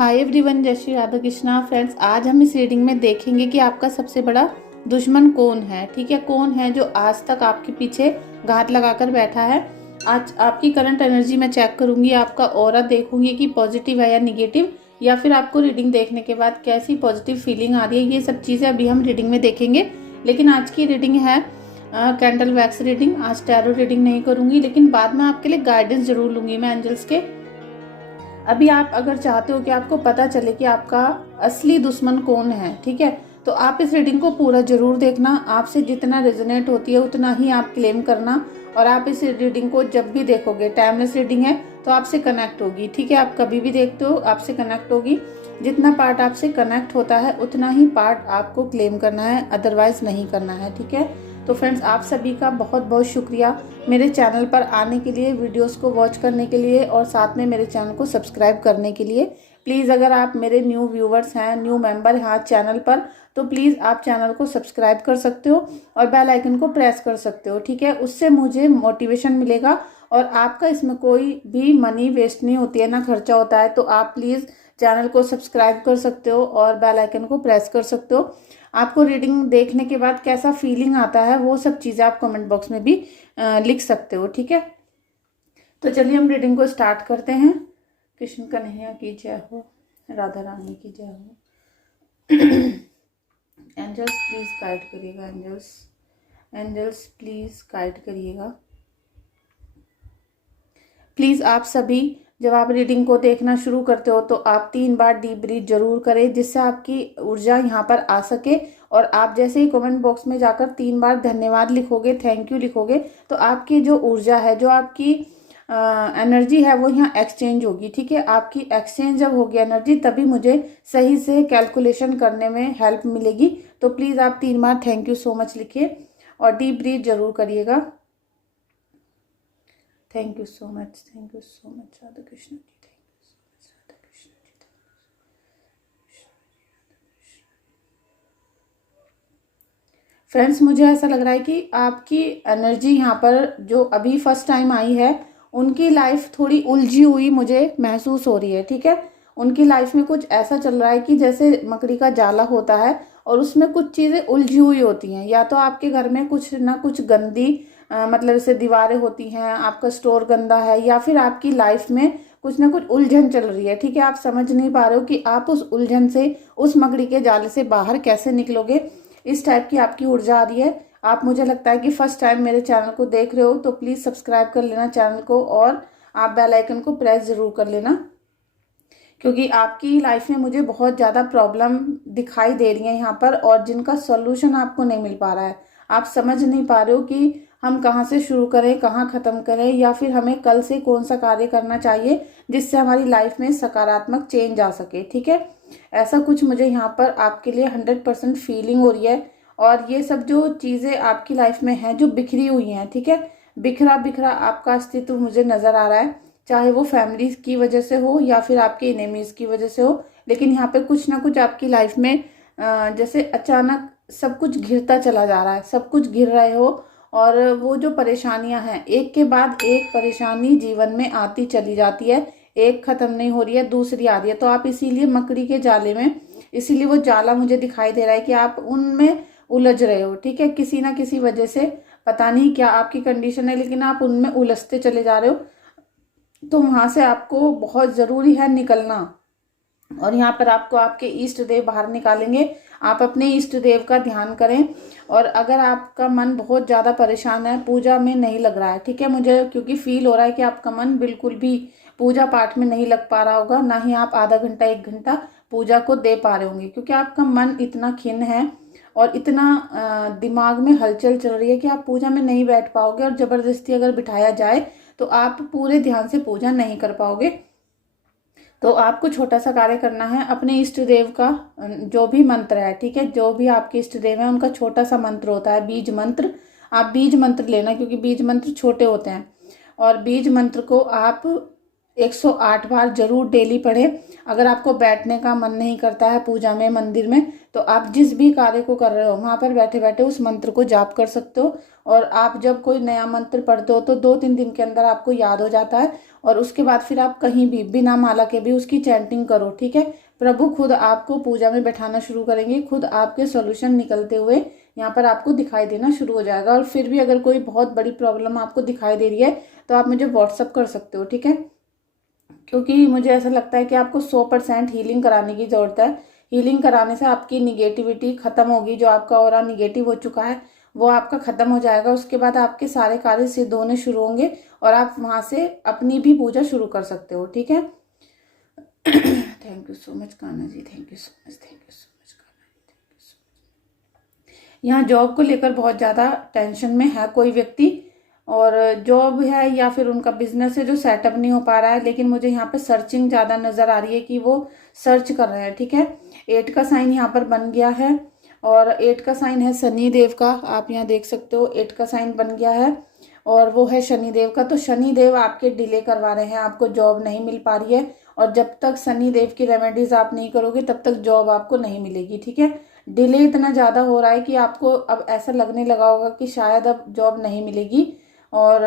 Hi everyone, जय Shri Radha Krishna. Friends, आज हम इस रीडिंग में देखेंगे कि आपका सबसे बड़ा दुश्मन कौन है। ठीक है, कौन है जो आज तक आपके पीछे घात लगाकर बैठा है। आज आपकी करंट एनर्जी मैं चेक करूंगी, आपका ऑरा देखूंगी कि पॉजिटिव है या निगेटिव, या फिर आपको रीडिंग देखने के बाद कैसी पॉजिटिव फीलिंग आ रही है। ये सब चीज़ें अभी हम रीडिंग में देखेंगे। लेकिन आज की रीडिंग है कैंडल वैक्स रीडिंग। आज टैरो रीडिंग नहीं करूंगी, लेकिन बाद में आपके लिए गाइडेंस जरूर लूंगी मैं एंजल्स के। अभी आप अगर चाहते हो कि आपको पता चले कि आपका असली दुश्मन कौन है, ठीक है, तो आप इस रीडिंग को पूरा जरूर देखना। आपसे जितना रेजोनेट होती है उतना ही आप क्लेम करना। और आप इस रीडिंग को जब भी देखोगे, टाइमलेस रीडिंग है तो आपसे कनेक्ट होगी। ठीक है, आप कभी भी देखते हो आपसे कनेक्ट होगी। जितना पार्ट आपसे कनेक्ट होता है उतना ही पार्ट आपको क्लेम करना है, अदरवाइज नहीं करना है। ठीक है, तो फ्रेंड्स, आप सभी का बहुत बहुत शुक्रिया मेरे चैनल पर आने के लिए, वीडियोस को वॉच करने के लिए और साथ में मेरे चैनल को सब्सक्राइब करने के लिए। प्लीज़ अगर आप मेरे न्यू व्यूवर्स हैं, न्यू मेंबर हैं चैनल पर, तो प्लीज़ आप चैनल को सब्सक्राइब कर सकते हो और बेल आइकन को प्रेस कर सकते हो। ठीक है, उससे मुझे मोटिवेशन मिलेगा और आपका इसमें कोई भी मनी वेस्ट नहीं होती है, ना खर्चा होता है। तो आप प्लीज़ चैनल को सब्सक्राइब कर सकते हो और बेल आइकन को प्रेस कर सकते हो। आपको रीडिंग देखने के बाद कैसा फीलिंग आता है वो सब चीज़ें आप कमेंट बॉक्स में भी लिख सकते हो। ठीक है, तो चलिए हम रीडिंग को स्टार्ट करते हैं। कृष्ण कन्हैया की जय हो, राधा रानी की जय हो। एंजल्स प्लीज गाइड करिएगा। एंजल्स प्लीज गाइड करिएगा। प्लीज़ आप सभी जब आप रीडिंग को देखना शुरू करते हो तो आप 3 बार डीप ब्रीथ जरूर करें, जिससे आपकी ऊर्जा यहाँ पर आ सके। और आप जैसे ही कमेंट बॉक्स में जाकर 3 बार धन्यवाद लिखोगे, थैंक यू लिखोगे, तो आपकी जो ऊर्जा है, जो आपकी एनर्जी है, वो यहाँ एक्सचेंज होगी। ठीक है, आपकी एक्सचेंज जब होगी एनर्जी, तभी मुझे सही से कैलकुलेशन करने में हेल्प मिलेगी। तो प्लीज़ आप 3 बार थैंक यू सो मच लिखिए और डीप ब्रीथ जरूर करिएगा। Thank you so much, thank you so much Radha Krishna ji, thank you so much Radha Krishna ji. Friends, मुझे ऐसा लग रहा है कि आपकी एनर्जी यहाँ पर जो अभी फर्स्ट टाइम आई है, उनकी लाइफ थोड़ी उलझी हुई मुझे महसूस हो रही है। ठीक है, उनकी लाइफ में कुछ ऐसा चल रहा है कि जैसे मकड़ी का जाला होता है और उसमें कुछ चीज़ें उलझी हुई होती हैं। या तो आपके घर में कुछ ना कुछ गंदी मतलब जैसे दीवारें होती हैं, आपका स्टोर गंदा है, या फिर आपकी लाइफ में कुछ ना कुछ उलझन चल रही है। ठीक है, आप समझ नहीं पा रहे हो कि आप उस उलझन से, उस मकड़ी के जाले से बाहर कैसे निकलोगे। इस टाइप की आपकी ऊर्जा आ रही है। आप, मुझे लगता है कि फर्स्ट टाइम मेरे चैनल को देख रहे हो तो प्लीज़ सब्सक्राइब कर लेना चैनल को और आप बेल आइकन को प्रेस जरूर कर लेना, क्योंकि आपकी लाइफ में मुझे बहुत ज़्यादा प्रॉब्लम दिखाई दे रही है यहाँ पर, और जिनका सॉल्यूशन आपको नहीं मिल पा रहा है। आप समझ नहीं पा रहे हो कि हम कहाँ से शुरू करें, कहाँ ख़त्म करें, या फिर हमें कल से कौन सा कार्य करना चाहिए जिससे हमारी लाइफ में सकारात्मक चेंज आ सके। ठीक है, ऐसा कुछ मुझे यहाँ पर आपके लिए 100% फीलिंग हो रही है। और ये सब जो चीज़ें आपकी लाइफ में हैं जो बिखरी हुई हैं, ठीक है, बिखरा बिखरा आपका अस्तित्व मुझे नज़र आ रहा है, चाहे वो फैमिली की वजह से हो या फिर आपके एनिमीज की वजह से हो। लेकिन यहाँ पे कुछ ना कुछ आपकी लाइफ में जैसे अचानक सब कुछ घिरता चला जा रहा है, सब कुछ घिर रहे हो। और वो जो परेशानियां हैं, एक के बाद एक परेशानी जीवन में आती चली जाती है, एक खत्म नहीं हो रही है, दूसरी आ रही है। तो आप इसीलिए मकड़ी के जाले में, इसीलिए वो जाला मुझे दिखाई दे रहा है कि आप उनमें उलझ रहे हो। ठीक है, किसी ना किसी वजह से, पता नहीं क्या आपकी कंडीशन है, लेकिन आप उनमें उलझते चले जा रहे हो। तो वहां से आपको बहुत जरूरी है निकलना। और यहाँ पर आपको आपके इष्ट देव बाहर निकालेंगे। आप अपने इष्ट देव का ध्यान करें। और अगर आपका मन बहुत ज्यादा परेशान है, पूजा में नहीं लग रहा है, ठीक है, मुझे क्योंकि फील हो रहा है कि आपका मन बिल्कुल भी पूजा पाठ में नहीं लग पा रहा होगा, ना ही आप आधा घंटा 1 घंटा पूजा को दे पा रहे होंगे, क्योंकि आपका मन इतना खिन्न है और इतना दिमाग में हलचल चल रही है कि आप पूजा में नहीं बैठ पाओगे। और जबरदस्ती अगर बिठाया जाए तो आप पूरे ध्यान से पूजा नहीं कर पाओगे। तो आपको छोटा सा कार्य करना है, अपने इष्ट देव का जो भी मंत्र है, ठीक है, जो भी आपके इष्ट देव है उनका छोटा सा मंत्र होता है, बीज मंत्र। आप बीज मंत्र लेना, क्योंकि बीज मंत्र छोटे होते हैं। और बीज मंत्र को आप 108 बार जरूर डेली पढ़ें। अगर आपको बैठने का मन नहीं करता है पूजा में, मंदिर में, तो आप जिस भी कार्य को कर रहे हो वहां पर बैठे बैठे उस मंत्र को जाप कर सकते हो। और आप जब कोई नया मंत्र पढ़ते हो तो 2-3 दिन के अंदर आपको याद हो जाता है, और उसके बाद फिर आप कहीं भी बिना माला के भी उसकी चैंटिंग करो, ठीक है। प्रभु खुद आपको पूजा में बैठाना शुरू करेंगे, खुद आपके सॉल्यूशन निकलते हुए यहाँ पर आपको दिखाई देना शुरू हो जाएगा। और फिर भी अगर कोई बहुत बड़ी प्रॉब्लम आपको दिखाई दे रही है तो आप मुझे व्हाट्सअप कर सकते हो, ठीक है। क्योंकि मुझे ऐसा लगता है कि आपको 100% हीलिंग कराने की ज़रूरत है। हीलिंग कराने से आपकी निगेटिविटी खत्म होगी, जो आपका ऑरा निगेटिव हो चुका है वो आपका खत्म हो जाएगा। उसके बाद आपके सारे कार्य सिद्ध होने शुरू होंगे और आप वहां से अपनी भी पूजा शुरू कर सकते हो, ठीक है। Thank you so much Kanha ji, thank you so much, thank you so much Kanha ji, thank you so much. यहाँ जॉब को लेकर बहुत ज़्यादा टेंशन में है कोई व्यक्ति, और जॉब है या फिर उनका बिजनेस है जो सेटअप नहीं हो पा रहा है, लेकिन मुझे यहाँ पे सर्चिंग ज़्यादा नज़र आ रही है कि वो सर्च कर रहे हैं, ठीक है। 8 का साइन यहाँ पर बन गया है, और 8 का साइन है शनि देव का, आप यहाँ देख सकते हो 8 का साइन बन गया है, और वो है शनि देव का। तो शनि देव आपके डिले करवा रहे हैं, आपको जॉब नहीं मिल पा रही है, और जब तक शनि देव की रेमेडीज आप नहीं करोगे तब तक जॉब आपको नहीं मिलेगी, ठीक है। डिले इतना ज़्यादा हो रहा है कि आपको अब ऐसा लगने लगा होगा कि शायद अब जॉब नहीं मिलेगी, और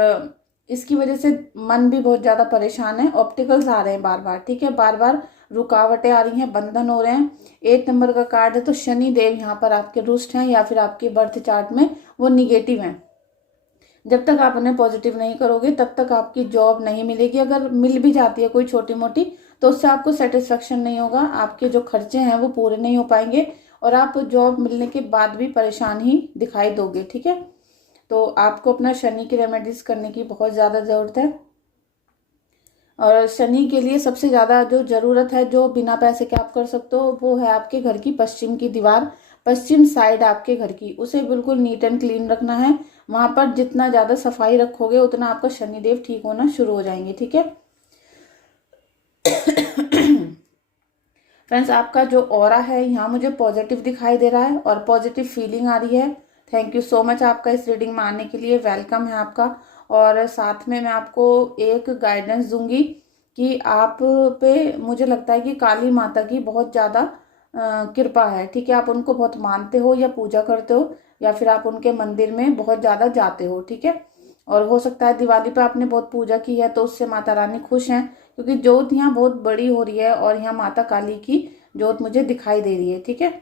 इसकी वजह से मन भी बहुत ज़्यादा परेशान है। ऑप्टिकल्स आ रहे हैं बार बार, ठीक है, बार बार रुकावटें आ रही हैं, बंधन हो रहे हैं। 8 नंबर का कार्ड है, तो शनि देव यहाँ पर आपके रुष्ट हैं या फिर आपके बर्थ चार्ट में वो निगेटिव हैं। जब तक आप उन्हें पॉजिटिव नहीं करोगे तब तक आपकी जॉब नहीं मिलेगी। अगर मिल भी जाती है कोई छोटी मोटी तो उससे आपको सेटिस्फेक्शन नहीं होगा, आपके जो खर्चे हैं वो पूरे नहीं हो पाएंगे, और आप जॉब मिलने के बाद भी परेशान ही दिखाई दोगे, ठीक है। तो आपको अपना शनि की रेमेडीज करने की बहुत ज़्यादा ज़रूरत है। और शनि के लिए सबसे ज़्यादा जो ज़रूरत है, जो बिना पैसे के आप कर सकते हो, वो है आपके घर की पश्चिम की दीवार, पश्चिम साइड आपके घर की, उसे बिल्कुल नीट एंड क्लीन रखना है। वहां पर जितना ज़्यादा सफाई रखोगे उतना आपका शनिदेव ठीक होना शुरू हो जाएंगे, ठीक है। फ्रेंड्स, आपका जो ऑरा है यहाँ मुझे पॉजिटिव दिखाई दे रहा है और पॉजिटिव फीलिंग आ रही है। थैंक यू सो मच आपका इस रीडिंग में आने के लिए, वेलकम है आपका। और साथ में मैं आपको एक गाइडेंस दूंगी कि आप पे मुझे लगता है कि काली माता की बहुत ज़्यादा कृपा है, ठीक है। आप उनको बहुत मानते हो या पूजा करते हो, या फिर आप उनके मंदिर में बहुत ज़्यादा जाते हो, ठीक है। और हो सकता है दिवाली पे आपने बहुत पूजा की है तो उससे माता रानी खुश हैं, क्योंकि जोत यहाँ बहुत बड़ी हो रही है और यहाँ माता काली की जोत मुझे दिखाई दे रही है, ठीक है।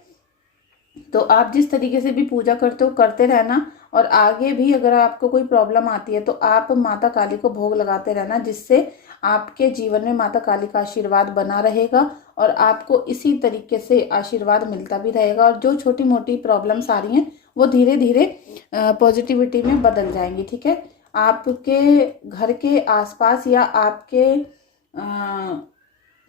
तो आप जिस तरीके से भी पूजा करते हो करते रहना, और आगे भी अगर आपको कोई प्रॉब्लम आती है तो आप माता काली को भोग लगाते रहना, जिससे आपके जीवन में माता काली का आशीर्वाद बना रहेगा और आपको इसी तरीके से आशीर्वाद मिलता भी रहेगा। और जो छोटी मोटी प्रॉब्लम्स आ रही हैं वो धीरे धीरे पॉजिटिविटी में बदल जाएंगी, ठीक है। आपके घर के आसपास या आपके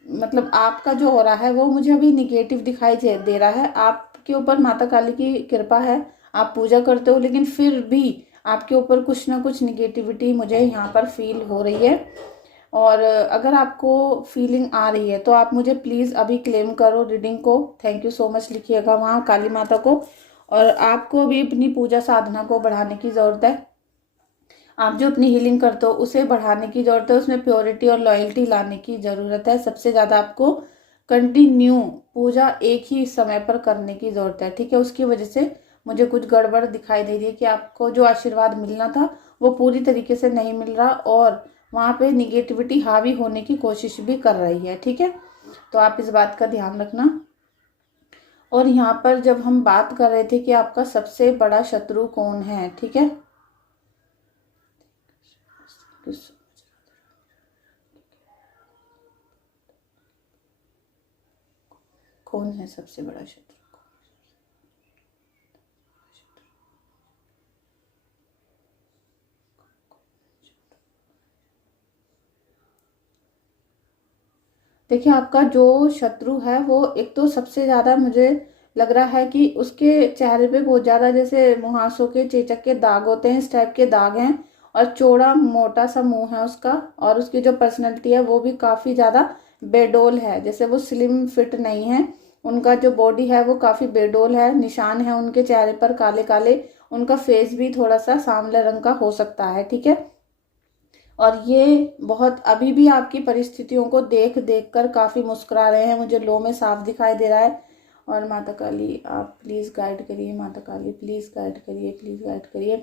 मतलब आपका जो हो रहा है वो मुझे अभी निगेटिव दिखाई दे रहा है। आपके ऊपर माता काली की कृपा है, आप पूजा करते हो, लेकिन फिर भी आपके ऊपर कुछ ना कुछ निगेटिविटी मुझे यहाँ पर फील हो रही है। और अगर आपको फीलिंग आ रही है तो आप मुझे प्लीज़ अभी क्लेम करो रीडिंग को, थैंक यू सो मच लिखिएगा वहाँ काली माता को। और आपको भी अपनी पूजा साधना को बढ़ाने की ज़रूरत है। आप जो अपनी हीलिंग करते हो उसे बढ़ाने की ज़रूरत है, उसमें प्योरिटी और लॉयल्टी लाने की ज़रूरत है। सबसे ज़्यादा आपको कंटिन्यू पूजा एक ही समय पर करने की ज़रूरत है, ठीक है। उसकी वजह से मुझे कुछ गड़बड़ दिखाई दे रही है कि आपको जो आशीर्वाद मिलना था वो पूरी तरीके से नहीं मिल रहा, और वहाँ पे निगेटिविटी हावी होने की कोशिश भी कर रही है, ठीक है। तो आप इस बात का ध्यान रखना। और यहाँ पर जब हम बात कर रहे थे कि आपका सबसे बड़ा शत्रु कौन है, ठीक है, कौन है सबसे बड़ा शत्रु? देखिए, आपका जो शत्रु है वो एक तो सबसे ज्यादा मुझे लग रहा है कि उसके चेहरे पे बहुत ज्यादा जैसे मुहासों के चेचक के दाग होते हैं, इस टाइप के दाग हैं, और चौड़ा मोटा सा मुंह है उसका, और उसकी जो पर्सनैलिटी है वो भी काफी ज्यादा बेडोल है, जैसे वो स्लिम फिट नहीं है। उनका जो बॉडी है वो काफी बेडोल है, निशान है उनके चेहरे पर काले काले, उनका फेस भी थोड़ा सा सांवले रंग का हो सकता है, ठीक है। और ये बहुत अभी भी आपकी परिस्थितियों को देख देख कर काफ़ी मुस्कुरा रहे हैं, मुझे लो में साफ दिखाई दे रहा है। और माता काली आप प्लीज़ गाइड करिए, माता काली प्लीज़ गाइड करिए, प्लीज़ गाइड करिए।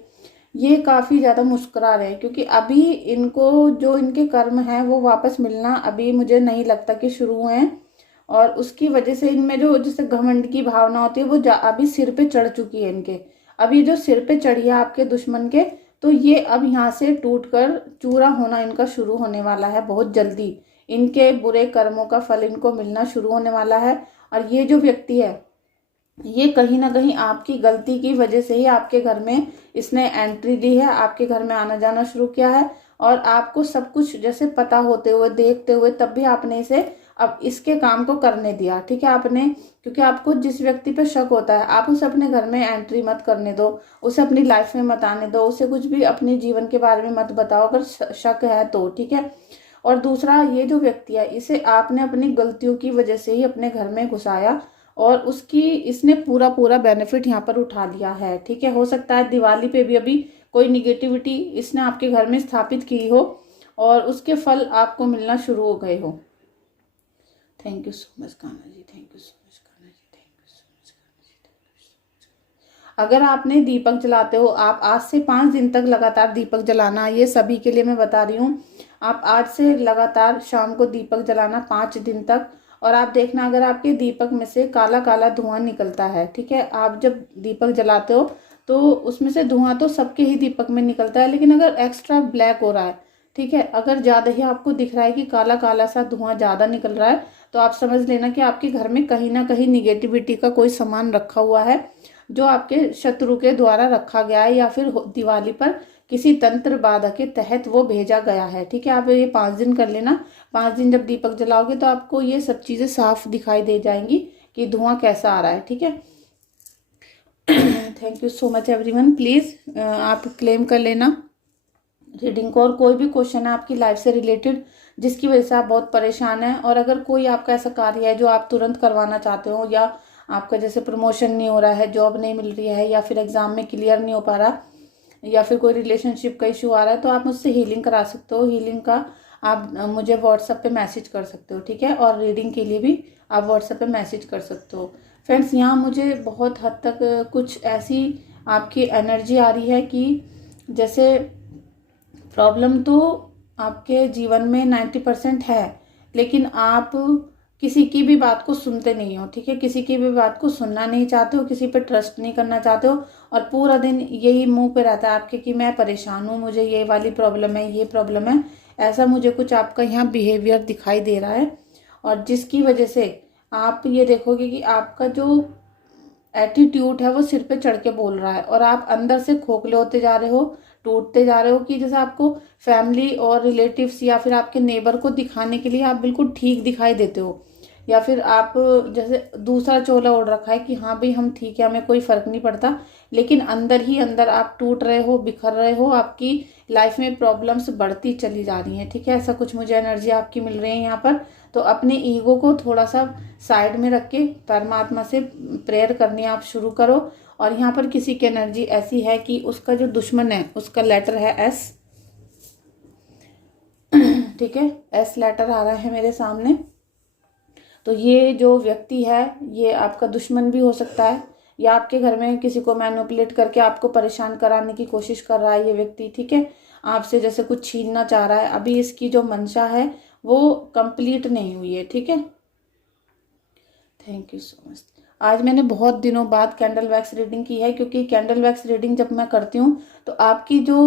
ये काफ़ी ज़्यादा मुस्कुरा रहे हैं क्योंकि अभी इनको जो इनके कर्म हैं वो वापस मिलना अभी मुझे नहीं लगता कि शुरू हुए हैं। और उसकी वजह से इनमें जो जैसे घमंड की भावना होती है वो अभी सिर पे चढ़ चुकी है इनके। अभी जो सिर पे चढ़ी है आपके दुश्मन के, तो ये अब यहाँ से टूटकर चूरा होना इनका शुरू होने वाला है बहुत जल्दी। इनके बुरे कर्मों का फल इनको मिलना शुरू होने वाला है। और ये जो व्यक्ति है ये कहीं ना कहीं आपकी गलती की वजह से ही आपके घर में इसने एंट्री ली है, आपके घर में आना जाना शुरू किया है। और आपको सब कुछ जैसे पता होते हुए देखते हुए तब भी आपने इसे अब इसके काम को करने दिया, ठीक है आपने। क्योंकि आपको जिस व्यक्ति पे शक होता है आप उसे अपने घर में एंट्री मत करने दो, उसे अपनी लाइफ में मत आने दो, उसे कुछ भी अपने जीवन के बारे में मत बताओ अगर शक है तो, ठीक है। और दूसरा, ये जो व्यक्ति है इसे आपने अपनी गलतियों की वजह से ही अपने घर में घुसाया और उसकी इसने पूरा पूरा बेनिफिट यहाँ पर उठा लिया है, ठीक है। हो सकता है दिवाली पे भी अभी कोई निगेटिविटी इसने आपके घर में स्थापित की हो और उसके फल आपको मिलना शुरू हो गए हो। Thank you so much Kanha ji, thank you so much Kanha ji, thank you so much Kanha ji, thank you so much. अगर आपने दीपक जलाते हो, आप आज से 5 दिन तक लगातार दीपक जलाना, ये सभी के लिए मैं बता रही हूँ। आप आज से लगातार शाम को दीपक जलाना 5 दिन तक। और आप देखना अगर आपके दीपक में से काला काला धुआं निकलता है, ठीक है, आप जब दीपक जलाते हो तो उसमें से धुआं तो सबके ही दीपक में निकलता है, लेकिन अगर एक्स्ट्रा ब्लैक हो रहा है, ठीक है, अगर ज़्यादा ही आपको दिख रहा है कि काला काला सा धुआं ज़्यादा निकल रहा है, तो आप समझ लेना कि आपके घर में कहीं ना कहीं निगेटिविटी का कोई सामान रखा हुआ है जो आपके शत्रु के द्वारा रखा गया है या फिर दिवाली पर किसी तंत्र बाधा के तहत वो भेजा गया है, ठीक है। आप ये 5 दिन कर लेना। 5 दिन जब दीपक जलाओगे तो आपको ये सब चीज़ें साफ दिखाई दे जाएंगी कि धुआं कैसा आ रहा है, ठीक है। Thank you so much everyone. Please आप क्लेम कर लेना रीडिंग को। और कोई भी क्वेश्चन है आपकी लाइफ से रिलेटेड जिसकी वजह से आप बहुत परेशान हैं, और अगर कोई आपका ऐसा कार्य है जो आप तुरंत करवाना चाहते हो, या आपका जैसे प्रमोशन नहीं हो रहा है, जॉब नहीं मिल रही है, या फिर एग्जाम में क्लियर नहीं हो पा रहा, या फिर कोई रिलेशनशिप का इशू आ रहा है, तो आप मुझसे हीलिंग करा सकते हो। हीलिंग का आप मुझे व्हाट्सएप पे मैसेज कर सकते हो, ठीक है। और रीडिंग के लिए भी आप व्हाट्सएप पे मैसेज कर सकते हो। फ्रेंड्स, यहाँ मुझे बहुत हद तक कुछ ऐसी आपकी एनर्जी आ रही है कि जैसे प्रॉब्लम तो आपके जीवन में 90% है, लेकिन आप किसी की भी बात को सुनते नहीं हो, ठीक है। किसी की भी बात को सुनना नहीं चाहते हो, किसी पे ट्रस्ट नहीं करना चाहते हो, और पूरा दिन यही मुंह पे रहता है आपके कि मैं परेशान हूँ, मुझे ये वाली प्रॉब्लम है, ये प्रॉब्लम है। ऐसा मुझे कुछ आपका यहाँ बिहेवियर दिखाई दे रहा है, और जिसकी वजह से आप ये देखोगे कि आपका जो एटीट्यूड है वो सिर पे चढ़ के बोल रहा है, और आप अंदर से खोखले होते जा रहे हो, टूटते जा रहे हो, कि जैसे आपको फैमिली और रिलेटिव्स या फिर आपके नेबर को दिखाने के लिए आप बिल्कुल ठीक दिखाई देते हो, या फिर आप जैसे दूसरा चोला ओढ़ रखा है कि हाँ भाई हम ठीक है, हमें कोई फर्क नहीं पड़ता, लेकिन अंदर ही अंदर आप टूट रहे हो, बिखर रहे हो, आपकी लाइफ में प्रॉब्लम्स बढ़ती चली जा रही हैं, ठीक है। ऐसा कुछ मुझे एनर्जी आपकी मिल रही है यहाँ पर। तो अपने ईगो को थोड़ा सा साइड में रख के परमात्मा से प्रेयर करनी आप शुरू करो। और यहाँ पर किसी की एनर्जी ऐसी है कि उसका जो दुश्मन है उसका लेटर है एस, ठीक है, एस लेटर आ रहा है मेरे सामने। तो ये जो व्यक्ति है ये आपका दुश्मन भी हो सकता है, या आपके घर में किसी को मैनिपुलेट करके आपको परेशान कराने की कोशिश कर रहा है ये व्यक्ति, ठीक है। आपसे जैसे कुछ छीनना चाह रहा है, अभी इसकी जो मंशा है वो कंप्लीट नहीं हुई है, ठीक है। Thank you so much. आज मैंने बहुत दिनों बाद कैंडल वैक्स रीडिंग की है, क्योंकि कैंडल वैक्स रीडिंग जब मैं करती हूँ तो आपकी जो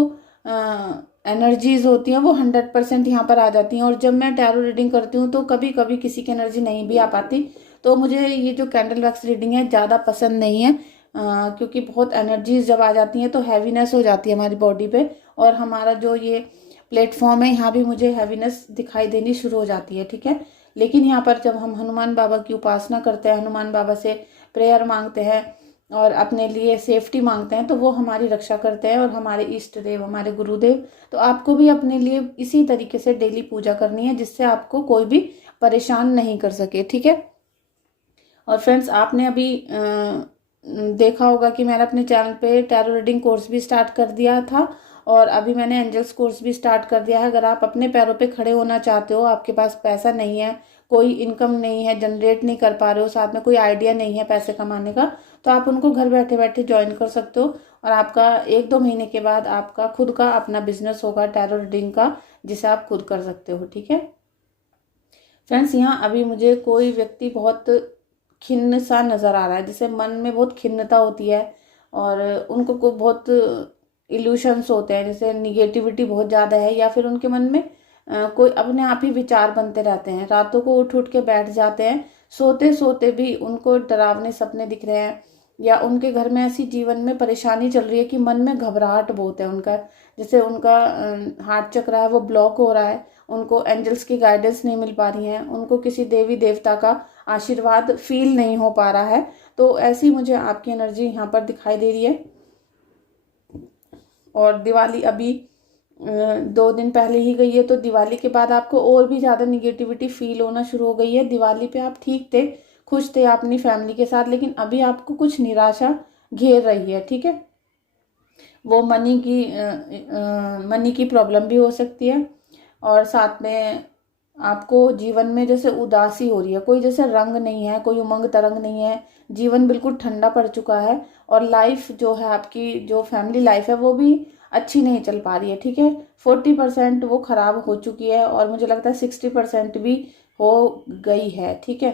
एनर्जीज होती हैं वो 100% यहाँ पर आ जाती हैं। और जब मैं टैरो रीडिंग करती हूँ तो कभी कभी किसी की एनर्जी नहीं भी आ पाती। तो मुझे ये जो कैंडल वैक्स रीडिंग है ज़्यादा पसंद नहीं है, क्योंकि बहुत एनर्जीज जब आ जाती हैं तो हैवीनेस हो जाती है हमारी बॉडी पे, और हमारा जो ये प्लेटफॉर्म है यहाँ भी मुझे हैवीनेस दिखाई देनी शुरू हो जाती है, ठीक है। लेकिन यहाँ पर जब हम हनुमान बाबा की उपासना करते हैं, हनुमान बाबा से प्रेयर मांगते हैं और अपने लिए सेफ्टी मांगते हैं, तो वो हमारी रक्षा करते हैं, और हमारे इष्ट देव, हमारे गुरुदेव। तो आपको भी अपने लिए इसी तरीके से डेली पूजा करनी है जिससे आपको कोई भी परेशान नहीं कर सके, ठीक है। और फ्रेंड्स, आपने अभी देखा होगा कि मैंने अपने चैनल पे टैरो रीडिंग कोर्स भी स्टार्ट कर दिया था, और अभी मैंने एंजल्स कोर्स भी स्टार्ट कर दिया है। अगर आप अपने पैरों पे खड़े होना चाहते हो, आपके पास पैसा नहीं है, कोई इनकम नहीं है, जनरेट नहीं कर पा रहे हो, साथ में कोई आइडिया नहीं है पैसे कमाने का, तो आप उनको घर बैठे बैठे ज्वाइन कर सकते हो। और आपका 1-2 महीने के बाद आपका खुद का अपना बिजनेस होगा टैरो रीडिंग का, जिसे आप खुद कर सकते हो। ठीक है फ्रेंड्स, यहाँ अभी मुझे कोई व्यक्ति बहुत खिन्न सा नज़र आ रहा है, जैसे मन में बहुत खिन्नता होती है और उनको को बहुत इल्यूशंस होते हैं, जैसे निगेटिविटी बहुत ज़्यादा है, या फिर उनके मन में कोई अपने आप ही विचार बनते रहते हैं। रातों को उठ उठ के बैठ जाते हैं, सोते सोते भी उनको डरावने सपने दिख रहे हैं, या उनके घर में ऐसी जीवन में परेशानी चल रही है कि मन में घबराहट बहुत है उनका, जैसे उनका हार्ट चक्र है वो ब्लॉक हो रहा है, उनको एंजल्स की गाइडेंस नहीं मिल पा रही है, उनको किसी देवी देवता का आशीर्वाद फील नहीं हो पा रहा है। तो ऐसी मुझे आपकी एनर्जी यहाँ पर दिखाई दे रही है। और दिवाली अभी 2 दिन पहले ही गई है, तो दिवाली के बाद आपको और भी ज़्यादा निगेटिविटी फील होना शुरू हो गई है। दिवाली पे आप ठीक थे, खुश थे अपनी फैमिली के साथ, लेकिन अभी आपको कुछ निराशा घेर रही है। ठीक है, वो मनी की प्रॉब्लम भी हो सकती है, और साथ में आपको जीवन में जैसे उदासी हो रही है, कोई जैसे रंग नहीं है, कोई उमंग तरंग नहीं है, जीवन बिल्कुल ठंडा पड़ चुका है। और लाइफ जो है आपकी, जो फैमिली लाइफ है वो भी अच्छी नहीं चल पा रही है। ठीक है, 40% वो खराब हो चुकी है, और मुझे लगता है 60% भी हो गई है। ठीक है,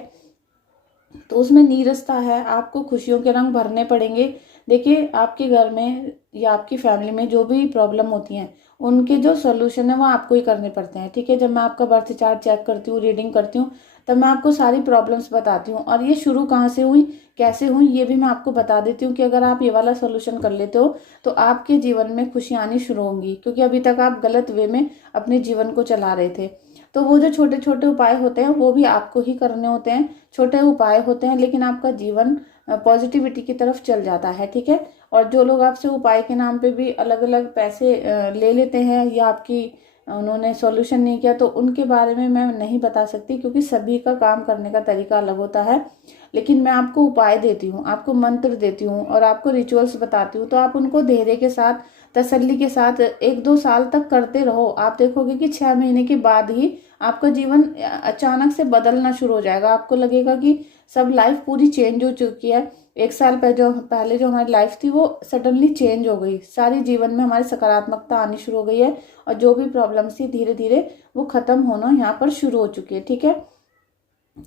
तो उसमें नीरसता है, आपको खुशियों के रंग भरने पड़ेंगे। देखिए, आपके घर में या आपकी फैमिली में जो भी प्रॉब्लम होती हैं, उनके जो सोल्यूशन है वो आपको ही करने पड़ते हैं। ठीक है, जब मैं आपका बर्थ चार्ट चेक करती हूँ, रीडिंग करती हूँ, तब मैं आपको सारी प्रॉब्लम्स बताती हूँ, और ये शुरू कहाँ से हुई, कैसे हुई, ये भी मैं आपको बता देती हूँ कि अगर आप ये वाला सोल्यूशन कर लेते हो तो आपके जीवन में खुशियाँ आनी शुरू होंगी, क्योंकि अभी तक आप गलत वे में अपने जीवन को चला रहे थे। तो वो जो छोटे छोटे उपाय होते हैं वो भी आपको ही करने होते हैं, छोटे उपाय होते हैं, लेकिन आपका जीवन पॉजिटिविटी की तरफ चल जाता है। ठीक है, और जो लोग आपसे उपाय के नाम पे भी अलग अलग पैसे ले लेते हैं, या आपकी उन्होंने सॉल्यूशन नहीं किया, तो उनके बारे में मैं नहीं बता सकती, क्योंकि सभी का काम करने का तरीका अलग होता है। लेकिन मैं आपको उपाय देती हूँ, आपको मंत्र देती हूँ, और आपको रिचुअल्स बताती हूँ, तो आप उनको धैर्य के साथ, तसल्ली के साथ 1-2 साल तक करते रहो। आप देखोगे कि 6 महीने के बाद ही आपका जीवन अचानक से बदलना शुरू हो जाएगा। आपको लगेगा कि सब लाइफ पूरी चेंज हो चुकी है। 1 साल पहले जो हमारी लाइफ थी वो सडनली चेंज हो गई, सारी जीवन में हमारी सकारात्मकता आनी शुरू हो गई है, और जो भी प्रॉब्लम्स थी धीरे धीरे वो खत्म होना यहाँ पर शुरू हो चुकी है। ठीक है,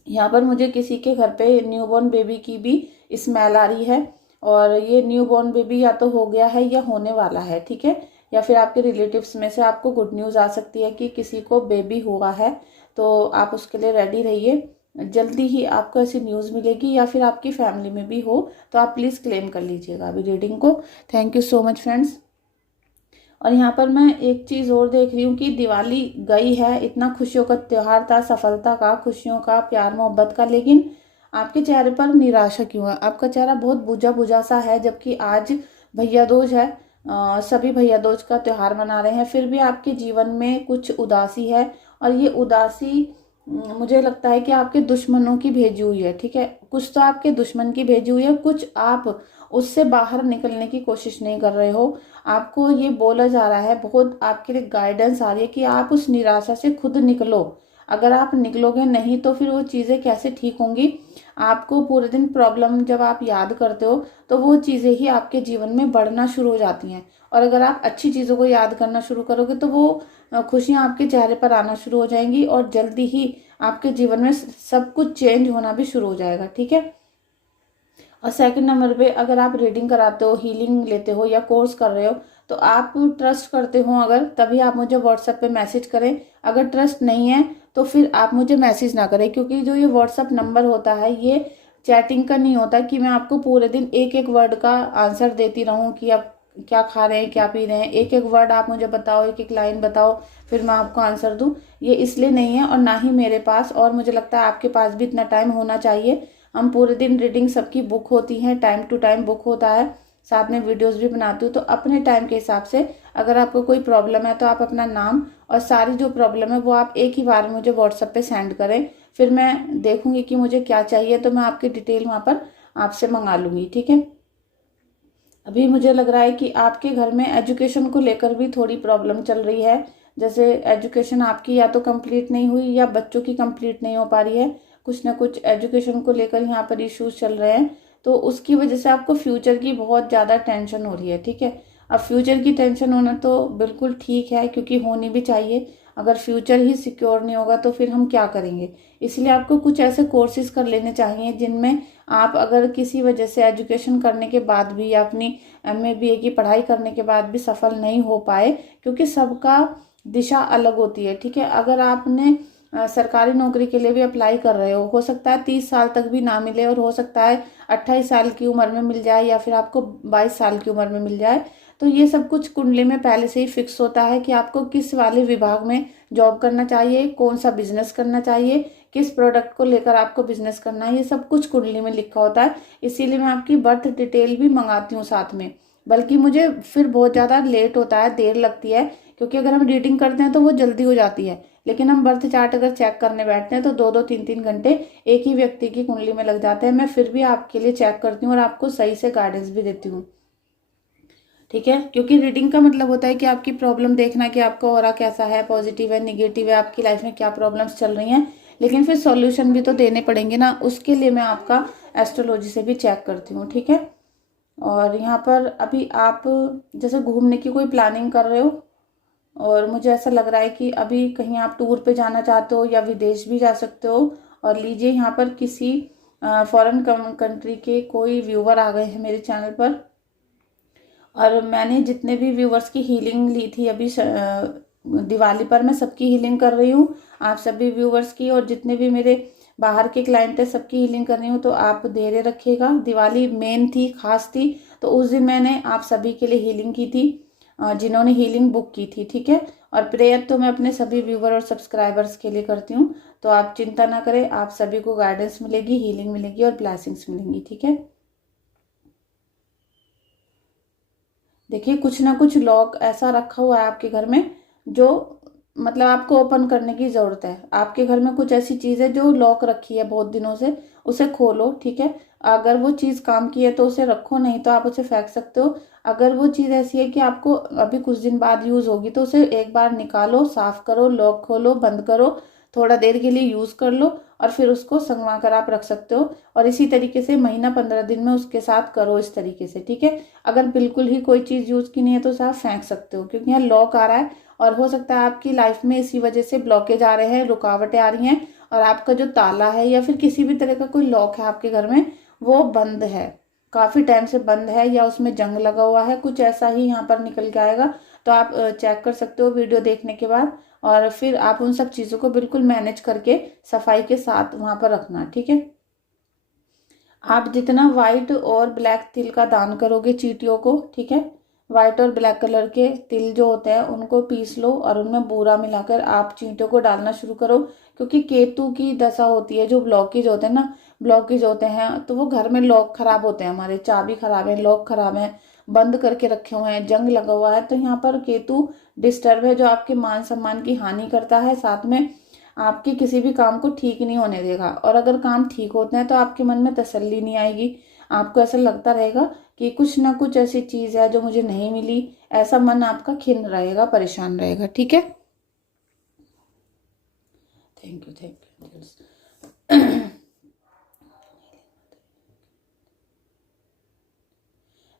यहाँ पर मुझे किसी के घर पे न्यूबॉर्न बेबी की भी स्मेल आ रही है, और ये न्यूबॉर्न बेबी या तो हो गया है या होने वाला है। ठीक है, या फिर आपके रिलेटिव्स में से आपको गुड न्यूज़ आ सकती है कि किसी को बेबी हुआ है, तो आप उसके लिए रेडी रहिए। जल्दी ही आपको ऐसी न्यूज़ मिलेगी, या फिर आपकी फैमिली में भी हो तो आप प्लीज़ क्लेम कर लीजिएगा अभी रीडिंग को। Thank you so much friends. और यहाँ पर मैं एक चीज़ और देख रही हूँ कि दिवाली गई है, इतना खुशियों का त्यौहार था, सफलता का, खुशियों का, प्यार मोहब्बत का, लेकिन आपके चेहरे पर निराशा क्यों है? आपका चेहरा बहुत बुझा बुझा सा है, जबकि आज भैया दूज है, सभी भैया दूज का त्यौहार मना रहे हैं, फिर भी आपके जीवन में कुछ उदासी है। और ये उदासी मुझे लगता है कि आपके दुश्मनों की भेजी हुई है। ठीक है, कुछ तो आपके दुश्मन की भेजी हुई है, कुछ आप उससे बाहर निकलने की कोशिश नहीं कर रहे हो। आपको ये बोला जा रहा है, बहुत आपके लिए गाइडेंस आ रही है कि आप उस निराशा से खुद निकलो। अगर आप निकलोगे नहीं तो फिर वो चीज़ें कैसे ठीक होंगी? आपको पूरे दिन प्रॉब्लम जब आप याद करते हो तो वो चीज़ें ही आपके जीवन में बढ़ना शुरू हो जाती हैं, और अगर आप अच्छी चीज़ों को याद करना शुरू करोगे तो वो खुशियाँ आपके चेहरे पर आना शुरू हो जाएंगी, और जल्दी ही आपके जीवन में सब कुछ चेंज होना भी शुरू हो जाएगा। ठीक है, और सेकंड नंबर पे, अगर आप रीडिंग कराते हो, हीलिंग लेते हो, या कोर्स कर रहे हो, तो आप ट्रस्ट करते हो अगर, तभी आप मुझे व्हाट्सएप पे मैसेज करें। अगर ट्रस्ट नहीं है तो फिर आप मुझे मैसेज ना करें, क्योंकि जो ये व्हाट्सएप नंबर होता है ये चैटिंग का नहीं होता कि मैं आपको पूरे दिन एक एक वर्ड का आंसर देती रहूं कि आप क्या खा रहे हैं, क्या पी रहे हैं, एक एक वर्ड आप मुझे बताओ, एक एक लाइन बताओ, फिर मैं आपको आंसर दूं। ये इसलिए नहीं है, और ना ही मेरे पास, और मुझे लगता है आपके पास भी इतना टाइम होना चाहिए। हम पूरे दिन रीडिंग सबकी बुक होती है, टाइम टू टाइम बुक होता है, साथ में वीडियोस भी बनाती हूँ। तो अपने टाइम के हिसाब से अगर आपको कोई प्रॉब्लम है तो आप अपना नाम और सारी जो प्रॉब्लम है वो आप एक ही बार मुझे व्हाट्सएप पे सेंड करें, फिर मैं देखूंगी कि मुझे क्या चाहिए, तो मैं आपकी डिटेल वहाँ पर आपसे मंगा लूँगी। ठीक है, अभी मुझे लग रहा है कि आपके घर में एजुकेशन को लेकर भी थोड़ी प्रॉब्लम चल रही है। जैसे एजुकेशन आपकी या तो कंप्लीट नहीं हुई या बच्चों की कंप्लीट नहीं हो पा रही है, कुछ ना कुछ एजुकेशन को लेकर यहाँ पर इश्यूज चल रहे हैं। तो उसकी वजह से आपको फ्यूचर की बहुत ज़्यादा टेंशन हो रही है, ठीक है। अब फ्यूचर की टेंशन होना तो बिल्कुल ठीक है, क्योंकि होनी भी चाहिए। अगर फ्यूचर ही सिक्योर नहीं होगा तो फिर हम क्या करेंगे। इसलिए आपको कुछ ऐसे कोर्सेज कर लेने चाहिए जिनमें आप अगर किसी वजह से एजुकेशन करने के बाद भी या अपनी एमए बीए की पढ़ाई करने के बाद भी सफल नहीं हो पाए, क्योंकि सबका दिशा अलग होती है, ठीक है। अगर आपने सरकारी नौकरी के लिए भी अप्लाई कर रहे हो सकता है 30 साल तक भी ना मिले, और हो सकता है 28 साल की उम्र में मिल जाए या फिर आपको 22 साल की उम्र में मिल जाए। तो ये सब कुछ कुंडली में पहले से ही फिक्स होता है कि आपको किस वाले विभाग में जॉब करना चाहिए, कौन सा बिजनेस करना चाहिए, किस प्रोडक्ट को लेकर आपको बिजनेस करना है, ये सब कुछ कुंडली में लिखा होता है। इसीलिए मैं आपकी बर्थ डिटेल भी मंगाती हूँ साथ में। बल्कि मुझे फिर बहुत ज़्यादा लेट होता है, देर लगती है, क्योंकि अगर हम रीडिंग करते हैं तो वो जल्दी हो जाती है, लेकिन हम बर्थ चार्ट अगर चेक करने बैठते हैं तो 2-2 3-3 घंटे एक ही व्यक्ति की कुंडली में लग जाते हैं। मैं फिर भी आपके लिए चेक करती हूँ और आपको सही से गाइडेंस भी देती हूँ, ठीक है। क्योंकि रीडिंग का मतलब होता है कि आपकी प्रॉब्लम देखना कि आपका ऑरा कैसा है, पॉजिटिव है, निगेटिव है, आपकी लाइफ में क्या प्रॉब्लम्स चल रही हैं। लेकिन फिर सॉल्यूशन भी तो देने पड़ेंगे ना, उसके लिए मैं आपका एस्ट्रोलॉजी से भी चेक करती हूँ, ठीक है। और यहाँ पर अभी आप जैसे घूमने की कोई प्लानिंग कर रहे हो, और मुझे ऐसा लग रहा है कि अभी कहीं आप टूर पे जाना चाहते हो या विदेश भी जा सकते हो। और लीजिए यहाँ पर किसी फॉरेन कंट्री के कोई व्यूवर आ गए हैं मेरे चैनल पर, और मैंने जितने भी व्यूवर्स की हीलिंग ली थी अभी दिवाली पर, मैं सबकी हीलिंग कर रही हूँ। आप सभी व्यूवर्स की और जितने भी मेरे बाहर के क्लाइंट है सबकी हीलिंग कर रही हूँ। तो आप धैर्य रखिएगा, दिवाली मेन थी, खास थी, तो उस दिन मैंने आप सभी के लिए हीलिंग की थी जिन्होंने हीलिंग बुक की थी, ठीक है। और प्रेयर तो मैं अपने सभी व्यूवर और सब्सक्राइबर्स के लिए करती हूँ। तो आप चिंता ना करें, आप सभी को गाइडेंस मिलेगी, हीलिंग मिलेगी और ब्लेसिंग्स मिलेंगी, ठीक है। देखिए कुछ ना कुछ लॉक ऐसा रखा हुआ है आपके घर में जो मतलब आपको ओपन करने की जरूरत है। आपके घर में कुछ ऐसी चीज है जो लॉक रखी है बहुत दिनों से, उसे खोलो, ठीक है। अगर वो चीज काम की है तो उसे रखो, नहीं तो आप उसे फेंक सकते हो। अगर वो चीज ऐसी है कि आपको अभी कुछ दिन बाद यूज होगी तो उसे एक बार निकालो, साफ करो, लॉक खोलो, बंद करो, थोड़ा देर के लिए यूज कर लो और फिर उसको संगवा कर आप रख सकते हो। और इसी तरीके से महीना 15 दिन में उसके साथ करो इस तरीके से, ठीक है। अगर बिल्कुल ही कोई चीज यूज की नहीं है तो उसे आप फेंक सकते हो, क्योंकि यहाँ लॉक आ रहा है और हो सकता है आपकी लाइफ में इसी वजह से ब्लॉकेज आ रहे हैं, रुकावटें आ रही हैं, और आपका जो ताला है या फिर किसी भी तरह का कोई लॉक है आपके घर में वो बंद है, काफी टाइम से बंद है, या उसमें जंग लगा हुआ है, कुछ ऐसा ही यहाँ पर निकल के आएगा। तो आप चेक कर सकते हो वीडियो देखने के बाद, और फिर आप उन सब चीजों को बिल्कुल मैनेज करके सफाई के साथ वहां पर रखना, ठीक है। आप जितना व्हाइट और ब्लैक तिल का दान करोगे चींटियों को, ठीक है, व्हाइट और ब्लैक कलर के तिल जो होते हैं उनको पीस लो और उनमें बूरा मिलाकर आप चींटियों को डालना शुरू करो। क्योंकि केतु की दशा होती है, जो ब्लॉकेज होते हैं ना, ब्लॉकेज होते हैं तो वो घर में लॉक खराब होते हैं, हमारे चाबी खराब है, लॉक खराब है, बंद करके रखे हुए हैं, जंग लगा हुआ है, तो यहाँ पर केतु डिस्टर्ब है जो आपके मान सम्मान की हानि करता है, साथ में आपके किसी भी काम को ठीक नहीं होने देगा। और अगर काम ठीक होते हैं तो आपके मन में तसल्ली नहीं आएगी, आपको ऐसा लगता रहेगा कि कुछ ना कुछ ऐसी चीज है जो मुझे नहीं मिली, ऐसा मन आपका खिन्न रहेगा, परेशान रहेगा, ठीक है। Thank you, thank you.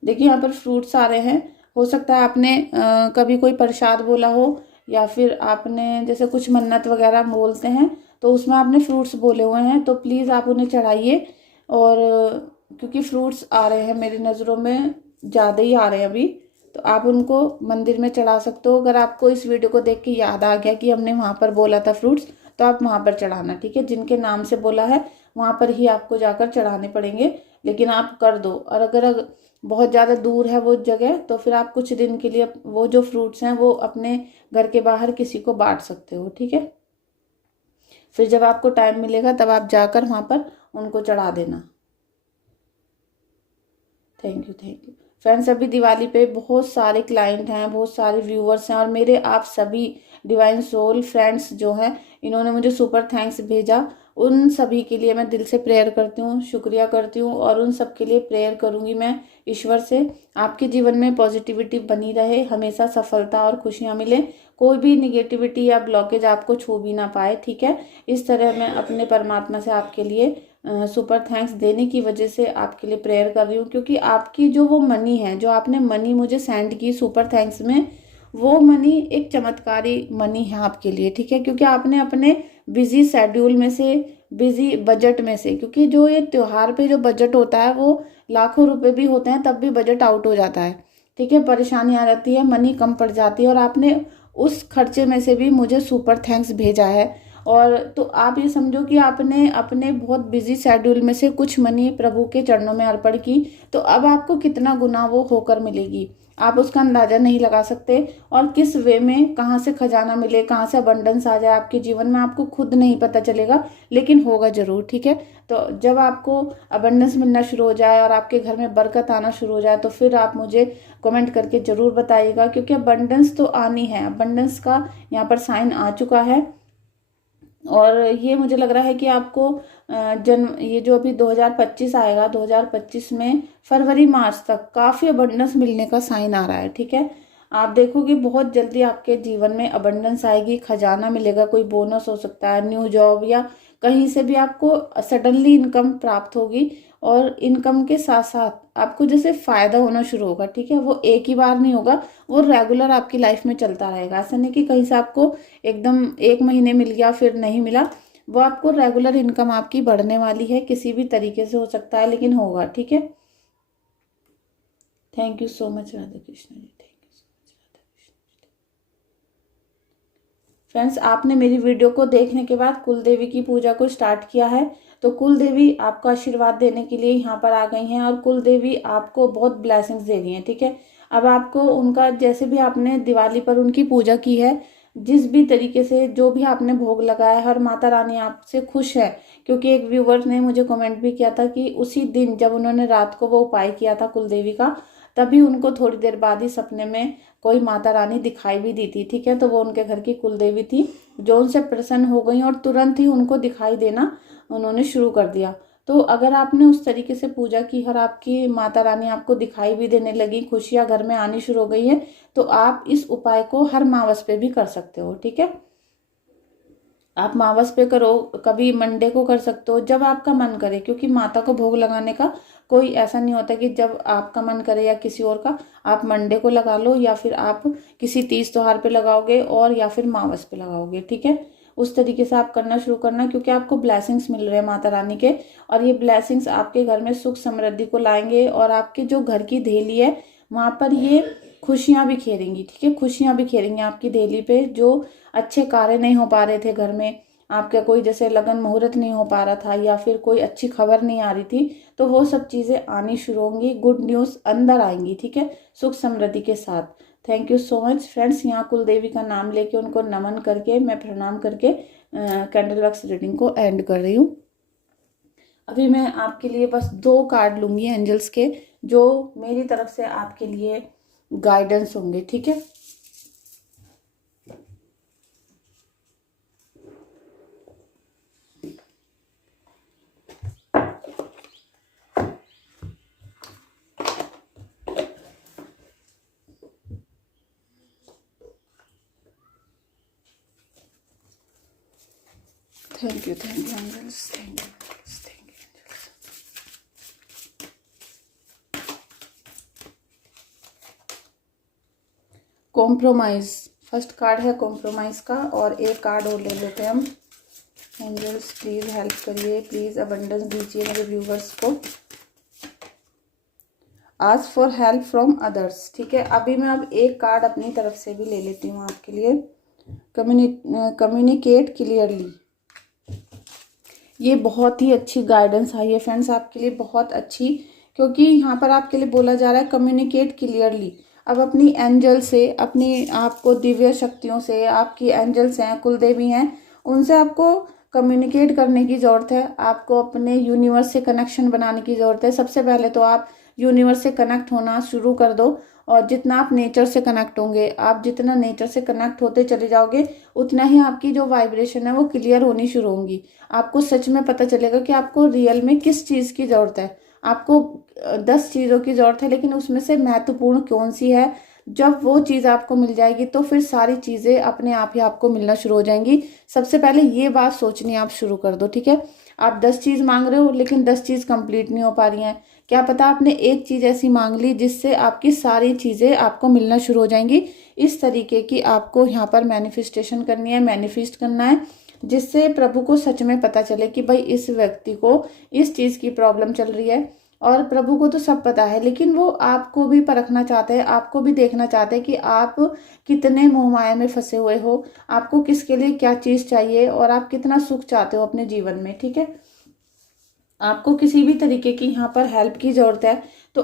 देखिए यहाँ पर फ्रूट्स आ रहे हैं, हो सकता है आपने कभी कोई प्रसाद बोला हो, या फिर आपने जैसे कुछ मन्नत वगैरह बोलते हैं तो उसमें आपने फ्रूट्स बोले हुए हैं, तो प्लीज़ आप उन्हें चढ़ाइए। और क्योंकि फ्रूट्स आ रहे हैं मेरी नज़रों में ज़्यादा ही आ रहे हैं अभी, तो आप उनको मंदिर में चढ़ा सकते हो। अगर आपको इस वीडियो को देख के याद आ गया कि हमने वहाँ पर बोला था फ्रूट्स, तो आप वहाँ पर चढ़ाना, ठीक है। जिनके नाम से बोला है वहाँ पर ही आपको जाकर चढ़ाने पड़ेंगे, लेकिन आप कर दो। और अगर बहुत ज़्यादा दूर है वो जगह तो फिर आप कुछ दिन के लिए वो जो फ्रूट्स हैं वो अपने घर के बाहर किसी को बांट सकते हो, ठीक है। फिर जब आपको टाइम मिलेगा तब आप जाकर वहाँ पर उनको चढ़ा देना। Thank you, thank you friends. अभी दिवाली पे बहुत सारे क्लाइंट हैं, बहुत सारे व्यूवर्स हैं, और मेरे आप सभी डिवाइन सोल फ्रेंड्स जो हैं इन्होंने मुझे सुपर थैंक्स भेजा। उन सभी के लिए मैं दिल से प्रेयर करती हूँ, शुक्रिया करती हूँ और उन सब के लिए प्रेयर करूँगी मैं ईश्वर से। आपके जीवन में पॉजिटिविटी बनी रहे, हमेशा सफलता और खुशियाँ मिले, कोई भी निगेटिविटी या ब्लॉकेज आपको छू भी ना पाए, ठीक है। इस तरह मैं अपने परमात्मा से आपके लिए सुपर थैंक्स देने की वजह से आपके लिए प्रेयर कर रही हूँ, क्योंकि आपकी जो वो मनी है, जो आपने मनी मुझे सेंड की सुपर थैंक्स में, वो मनी एक चमत्कारी मनी है आपके लिए, ठीक है। क्योंकि आपने अपने बिजी शेड्यूल में से, बिजी बजट में से, क्योंकि जो ये त्योहार पे जो बजट होता है वो लाखों रुपए भी होते हैं तब भी बजट आउट हो जाता है, ठीक है। परेशानी आ जाती है, मनी कम पड़ जाती है और आपने उस खर्चे में से भी मुझे सुपर थैंक्स भेजा है। और तो आप ये समझो कि आपने अपने बहुत बिजी शेड्यूल में से कुछ मनी प्रभु के चरणों में अर्पण की, तो अब आपको कितना गुना वो होकर मिलेगी, आप उसका अंदाजा नहीं लगा सकते। और किस वे में कहाँ से खजाना मिले, कहाँ से अबंडेंस आ जाए आपके जीवन में, आपको खुद नहीं पता चलेगा, लेकिन होगा जरूर, ठीक है। तो जब आपको अबंडेंस मिलना शुरू हो जाए और आपके घर में बरकत आना शुरू हो जाए, तो फिर आप मुझे कमेंट करके जरूर बताइएगा, क्योंकि अबंडेंस तो आनी है, अबंडेंस का यहाँ पर साइन आ चुका है। और ये मुझे लग रहा है कि आपको ये जो अभी 2025 आएगा, 2025 में फरवरी मार्च तक काफ़ी अबंडेंस मिलने का साइन आ रहा है, ठीक है। आप देखोगे बहुत जल्दी आपके जीवन में अबंडेंस आएगी, खजाना मिलेगा, कोई बोनस हो सकता है, न्यू जॉब या कहीं से भी आपको सडनली इनकम प्राप्त होगी। और इनकम के साथ साथ आपको जैसे फायदा होना शुरू होगा, ठीक है। वो एक ही बार नहीं होगा, वो रेगुलर आपकी लाइफ में चलता रहेगा। ऐसा नहीं कि कहीं से आपको एकदम एक महीने मिल गया फिर नहीं मिला, वो आपको रेगुलर इनकम आपकी बढ़ने वाली है, किसी भी तरीके से हो सकता है लेकिन होगा, ठीक है। Thank you so much Radha Krishna ji, thank you so much Radha Krishna. Friends, आपने मेरी वीडियो को देखने के बाद कुल देवी की पूजा को स्टार्ट किया है, तो कुल देवी आपको आशीर्वाद देने के लिए यहाँ पर आ गई हैं और कुल देवी आपको बहुत ब्लेसिंग्स दे रही हैं, ठीक है। अब आपको उनका, जैसे भी आपने दिवाली पर उनकी पूजा की है, जिस भी तरीके से जो भी आपने भोग लगाया है, हर माता रानी आपसे खुश है। क्योंकि एक व्यूवर ने मुझे कमेंट भी किया था कि उसी दिन जब उन्होंने रात को वो उपाय किया था कुल देवी का, तभी उनको थोड़ी देर बाद ही सपने में कोई माता रानी दिखाई भी दी थी, ठीक है। तो वो उनके घर की कुल देवी थी, जो उनसे प्रसन्न हो गई और तुरंत ही उनको दिखाई देना उन्होंने शुरू कर दिया। तो अगर आपने उस तरीके से पूजा की और आपकी माता रानी आपको दिखाई भी देने लगी, खुशियां घर में आनी शुरू हो गई है, तो आप इस उपाय को हर मावस पे भी कर सकते हो, ठीक है। आप मावस पे करो, कभी मंडे को कर सकते हो, जब आपका मन करे, क्योंकि माता को भोग लगाने का कोई ऐसा नहीं होता कि जब आपका मन करे या किसी और का। आप मंडे को लगा लो या फिर आप किसी तीज त्योहार पे लगाओगे और या फिर मावस पे लगाओगे, ठीक है। उस तरीके से आप करना शुरू करना, क्योंकि आपको ब्लेसिंग्स मिल रहे हैं माता रानी के, और ये ब्लेसिंग्स आपके घर में सुख समृद्धि को लाएंगे और आपके जो घर की देली है वहां पर ये खुशियां भी खेलेंगी, ठीक है। खुशियां भी खेलेंगी आपकी देली पे। जो अच्छे कार्य नहीं हो पा रहे थे घर में, आपका कोई जैसे लगन मुहूर्त नहीं हो पा रहा था या फिर कोई अच्छी खबर नहीं आ रही थी, तो वो सब चीजें आनी शुरू होंगी, गुड न्यूज अंदर आएंगी, ठीक है, सुख समृद्धि के साथ। Thank you so much friends. यहाँ कुल देवी का नाम लेके उनको नमन करके, मैं प्रणाम करके कैंडल वैक्स रीडिंग को एंड कर रही हूँ। अभी मैं आपके लिए बस 2 कार्ड लूंगी एंजल्स के, जो मेरी तरफ से आपके लिए गाइडेंस होंगे, ठीक है। Thank you angels, thank you angels. Compromise, first card है कॉम्प्रोमाइज का, और एक कार्ड और ले लेते हैं हम। एंजल्स प्लीज हेल्प करिए, प्लीज अबंडेंस दीजिए मेरे व्यूवर्स को। Ask for help from others, ठीक है। अभी मैं अब एक कार्ड अपनी तरफ से भी ले लेती हूँ आपके लिए। कम्युनिकेट क्लियरली, ये बहुत ही अच्छी गाइडेंस आई है फ्रेंड्स आपके लिए, बहुत अच्छी, क्योंकि यहाँ पर आपके लिए बोला जा रहा है कम्युनिकेट क्लियरली। अब अपनी एंजल से, अपनी आपको दिव्य शक्तियों से, आपकी एंजल्स हैं, कुल देवी हैं, उनसे आपको कम्युनिकेट करने की ज़रूरत है। आपको अपने यूनिवर्स से कनेक्शन बनाने की ज़रूरत है। सबसे पहले तो आप यूनिवर्स से कनेक्ट होना शुरू कर दो और जितना आप नेचर से कनेक्ट होंगे, आप जितना नेचर से कनेक्ट होते चले जाओगे, उतना ही आपकी जो वाइब्रेशन है वो क्लियर होनी शुरू होंगी। आपको सच में पता चलेगा कि आपको रियल में किस चीज़ की ज़रूरत है। आपको 10 चीज़ों की ज़रूरत है, लेकिन उसमें से महत्वपूर्ण कौन सी है। जब वो चीज़ आपको मिल जाएगी तो फिर सारी चीज़ें अपने आप ही आपको मिलना शुरू हो जाएंगी। सबसे पहले ये बात सोचनी आप शुरू कर दो, ठीक है। आप 10 चीज़ मांग रहे हो, लेकिन 10 चीज़ कंप्लीट नहीं हो पा रही हैं। क्या पता आपने एक चीज़ ऐसी मांग ली जिससे आपकी सारी चीज़ें आपको मिलना शुरू हो जाएंगी। इस तरीके की आपको यहाँ पर मैनिफेस्टेशन करनी है, मैनिफेस्ट करना है, जिससे प्रभु को सच में पता चले कि भाई इस व्यक्ति को इस चीज़ की प्रॉब्लम चल रही है। और प्रभु को तो सब पता है, लेकिन वो आपको भी परखना चाहते हैं, आपको भी देखना चाहते हैं कि आप कितने मोहमाया में फंसे हुए हो, आपको किसके लिए क्या चीज़ चाहिए और आप कितना सुख चाहते हो अपने जीवन में, ठीक है। आपको किसी भी तरीके की यहाँ पर हेल्प की ज़रूरत है तो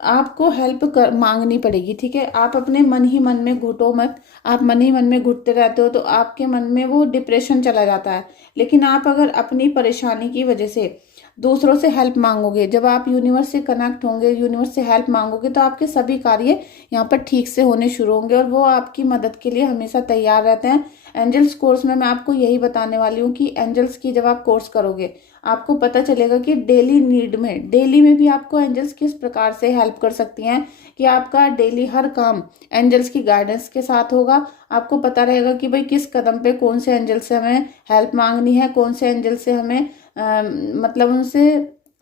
आपको हेल्प कर मांगनी पड़ेगी, ठीक है। आप अपने मन ही मन में घुटो मत। आप मन ही मन में घुटते रहते हो तो आपके मन में वो डिप्रेशन चला जाता है। लेकिन आप अगर अपनी परेशानी की वजह से दूसरों से हेल्प मांगोगे, जब आप यूनिवर्स से कनेक्ट होंगे, यूनिवर्स से हेल्प मांगोगे, तो आपके सभी कार्य यहाँ पर ठीक से होने शुरू होंगे और वो आपकी मदद के लिए हमेशा तैयार रहते हैं। एंजल्स कोर्स में मैं आपको यही बताने वाली हूँ कि एंजल्स की जब आप कोर्स करोगे, आपको पता चलेगा कि डेली नीड में, डेली में भी आपको एंजल्स किस प्रकार से हेल्प कर सकती हैं, कि आपका डेली हर काम एंजल्स की गाइडेंस के साथ होगा। आपको पता रहेगा कि भाई किस कदम पे कौन से एंजल से हमें हेल्प मांगनी है, कौन से एंजल से हमें मतलब उनसे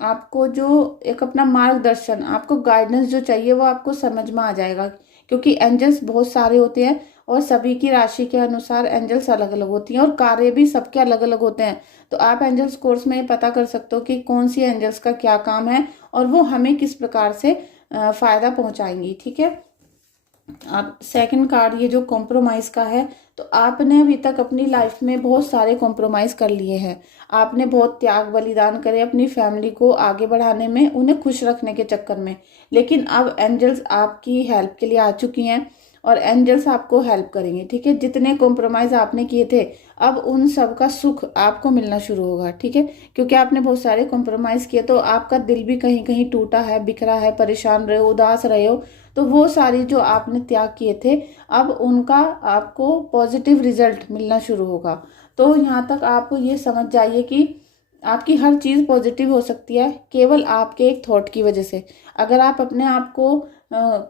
आपको जो एक अपना मार्गदर्शन, आपको गाइडेंस जो चाहिए वो आपको समझ में आ जाएगा। क्योंकि एंजल्स बहुत सारे होते हैं और सभी की राशि के अनुसार एंजल्स अलग अलग होती हैं और कार्य भी सबके अलग अलग होते हैं। तो आप एंजल्स कोर्स में ये पता कर सकते हो कि कौन सी एंजल्स का क्या काम है और वो हमें किस प्रकार से फायदा पहुंचाएंगी, ठीक है। अब सेकंड कार्ड ये जो कॉम्प्रोमाइज का है, तो आपने अभी तक अपनी लाइफ में बहुत सारे कॉम्प्रोमाइज कर लिए हैं। आपने बहुत त्याग बलिदान करे अपनी फैमिली को आगे बढ़ाने में, उन्हें खुश रखने के चक्कर में। लेकिन अब एंजल्स आपकी हेल्प के लिए आ चुकी हैं और एंजल्स आपको हेल्प करेंगे, ठीक है। जितने कॉम्प्रोमाइज आपने किए थे, अब उन सब का सुख आपको मिलना शुरू होगा, ठीक है। क्योंकि आपने बहुत सारे कॉम्प्रोमाइज किए तो आपका दिल भी कहीं कहीं टूटा है, बिखरा है, परेशान रहे हो, उदास रहे हो। तो वो सारी जो आपने त्याग किए थे, अब उनका आपको पॉजिटिव रिजल्ट मिलना शुरू होगा। तो यहाँ तक आप ये समझ जाइए कि आपकी हर चीज़ पॉजिटिव हो सकती है केवल आपके एक थॉट की वजह से। अगर आप अपने आप को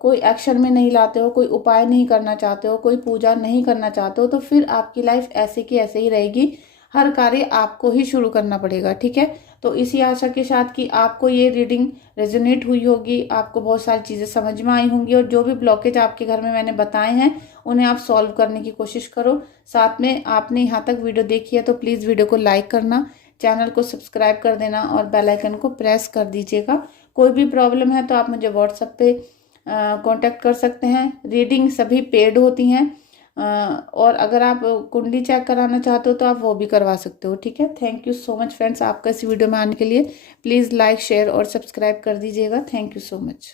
कोई एक्शन में नहीं लाते हो, कोई उपाय नहीं करना चाहते हो, कोई पूजा नहीं करना चाहते हो, तो फिर आपकी लाइफ ऐसे की ऐसे ही रहेगी। हर कार्य आपको ही शुरू करना पड़ेगा, ठीक है। तो इसी आशा के साथ कि आपको ये रीडिंग रेजोनेट हुई होगी, आपको बहुत सारी चीज़ें समझ में आई होंगी और जो भी ब्लॉकेज आपके घर में मैंने बताए हैं उन्हें आप सॉल्व करने की कोशिश करो। साथ में आपने यहाँ तक वीडियो देखी है तो प्लीज़ वीडियो को लाइक करना, चैनल को सब्सक्राइब कर देना और बेल आइकन को प्रेस कर दीजिएगा। कोई भी प्रॉब्लम है तो आप मुझे व्हाट्सएप पे कांटेक्ट कर सकते हैं। रीडिंग सभी पेड होती हैं और अगर आप कुंडली चेक कराना चाहते हो तो आप वो भी करवा सकते हो, ठीक है। Thank you so much friends, आपका इस वीडियो में आने के लिए। प्लीज़ लाइक, शेयर और सब्सक्राइब कर दीजिएगा। Thank you so much.